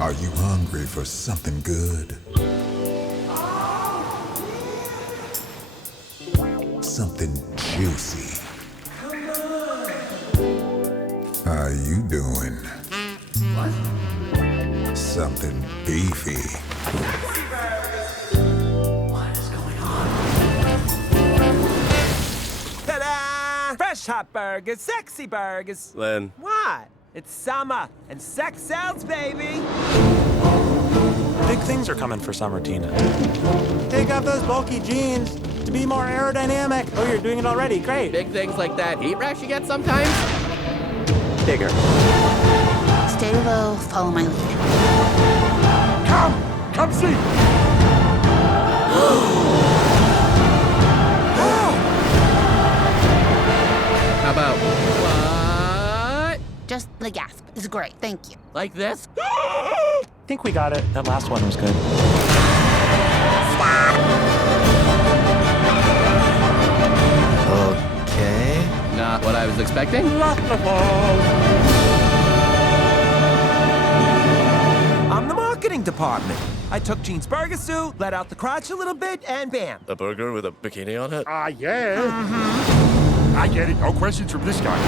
Are you hungry for something good? Something juicy. How you doing? What? Something beefy. What is going on? Ta-da! Fresh hot burgers, sexy burgers. Len. What? It's summer, and sex sells, baby! Big things are coming for summer, Tina. Take off those bulky jeans to be more aerodynamic. Oh, you're doing it already. Great. Big things like that heat rash you get sometimes? Bigger. Stay low, follow my lead. Come see! How about what? Just the gasp is great, thank you. Like this? I think we got it. That last one was good. Okay. Not what I was expecting. I'm the marketing department. I took Jean's burger suit, let out the crotch a little bit, and bam. A burger with a bikini on it? Yeah. I get it. No questions from this guy.